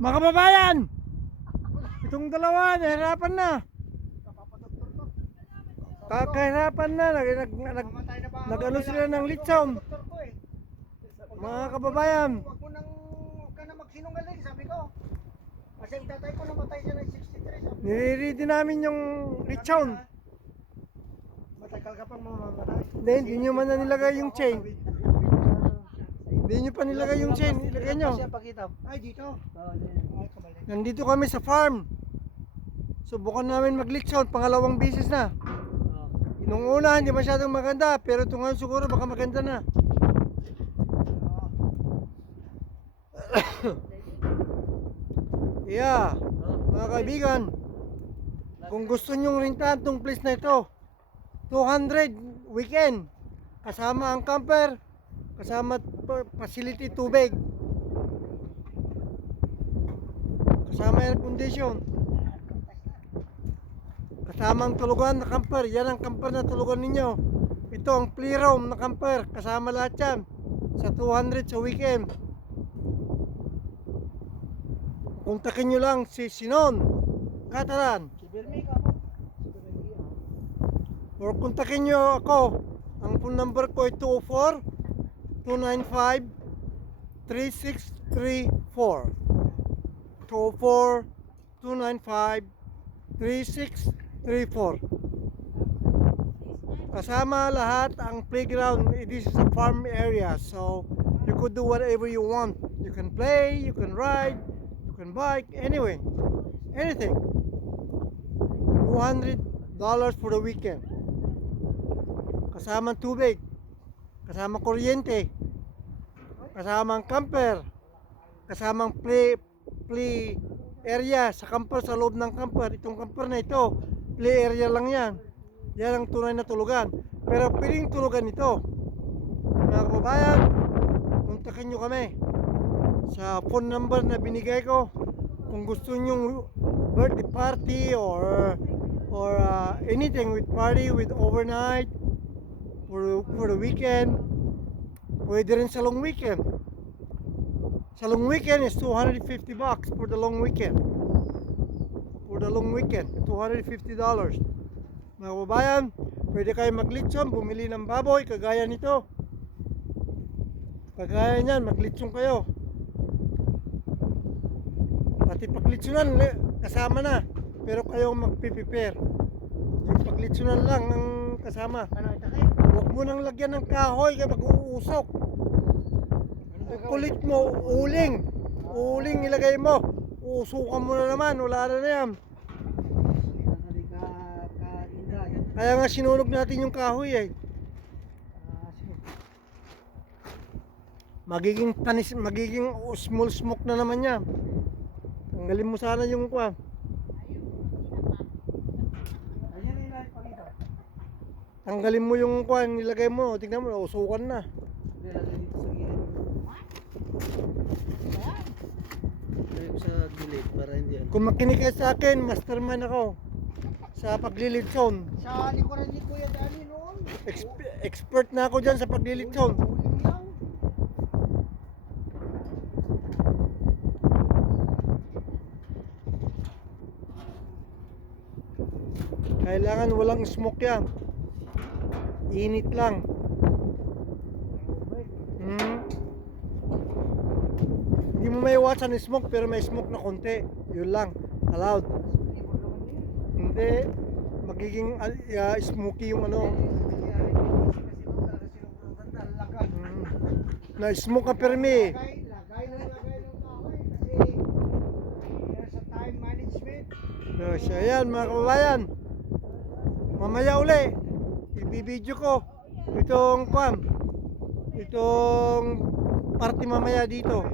Mga kababayan, itong dalawa, nahirapan na. Kakahirapan na, nag-ano sila ng litson. Mga kababayan, Huwag ka na magsinungaling, sabi ko. Kasi ang tatay ko namatay siya ng 63. nire-ready namin yung litson. Matagal ka pang mamamatay. Hindi nyo man na nilagay yung chain. Hindi nyo pa nilagay yung chain, ilagay nyo. Ay, dito. Ay, kabalik. Nandito kami sa farm. Subukan namin mag-litson, pangalawang bisis na. Nung una, hindi masyadong maganda, pero ito ngayon siguro baka maganda na. Yeah, mga kaibigan, kung gusto nyong rintahan tong place na ito, 200 weekend, kasama ang camper, kasama facility tubig, kasama air condition, kasama ang tulugan na camper. Yan ang camper na tulugan ninyo. Ito ang playroom na camper, kasama lahat yan sa 200 sa weekend. Kontakin nyo lang si Sinon Kataran or kontakin nyo ako. Ang phone number ko ay 204-295-3634 204-295-3634. Kasama lahat ang playground. This is a farm area, so you could do whatever you want. You can play, you can ride, you can bike, anyway, anything. $200 for the weekend. Kasama tubig, kasama kuryente, kasama camper, kasama play area sa camper, sa loob ng camper. Itong camper na ito, play area lang yan. Yan ang tunay na tulugan. Pero pwedeng tulugan ito. Mga kababayan, kontakin nyo kami sa phone number na binigay ko. Kung gusto nyong birthday party or anything with party, with overnight, for the weekend, pwede rin sa long weekend. Sa long weekend is $250 for the long weekend. For the long weekend, $250. Mga kababayan, pwede kayo maglitson, bumili ng baboy, kagaya nito. Kagaya niyan, maglitson kayo. Pati paglitsunan, kasama na. Pero kayo magpiprepare. Yung paglitsunan lang ang kasama. Huwag mo nang lagyan ng kahoy kaya mag-uusok. Kulit mo, uling. Uling ilagay mo. Uusukan mo na naman, wala na yan. Kaya nga sinunog natin yung kahoy eh. Magiging tanis, magiging small smoke na naman yan. Tanggalin mo sana yung kwan. Tanggalin mo yung kwan, nilagay mo, tingnan mo, usukan na. Sa gilid para hindi ano. Kung makinig kayo sa akin, mastermind ako sa paglilitson. Sa likuran ni Kuya Dani noon. Expert na ako dyan sa paglilitson. Uling lang. Kailangan walang smoke yan. Init lang. Hindi mo may iwasan ng smoke, pero may smoke na konti. Yun lang. Allowed. Hindi. Magiging smoky yung ano. Na smoke ka permi. Lagay ng kahoy kasi meron sa time management. So yan mga kababayan. Mamaya uli, ibibidyo ko itong party mamaya dito.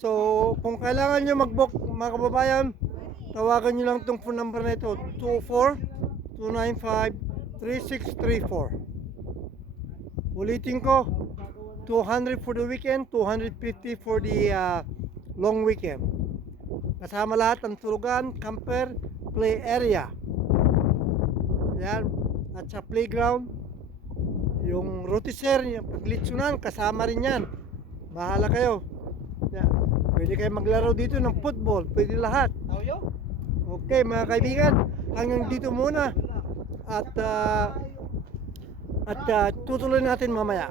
So kung kailangan nyo mag-book mga kababayan, tawagan nyo lang itong phone number na ito, 204-295-3634. Ulitin ko, 200 for the weekend, 250 for the long weekend. Kasama lahat ang tulugan, camper, play area. Yan. At sa playground, yung rotisserie, yung paglitsunan, kasama rin yan. Bahala kayo. Yan. Pwede kayo maglaro dito ng football. Pwede lahat. Tawyo? Okay mga kaibigan, hanggang dito muna. At tutuloy natin mamaya.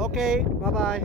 Okay, bye-bye.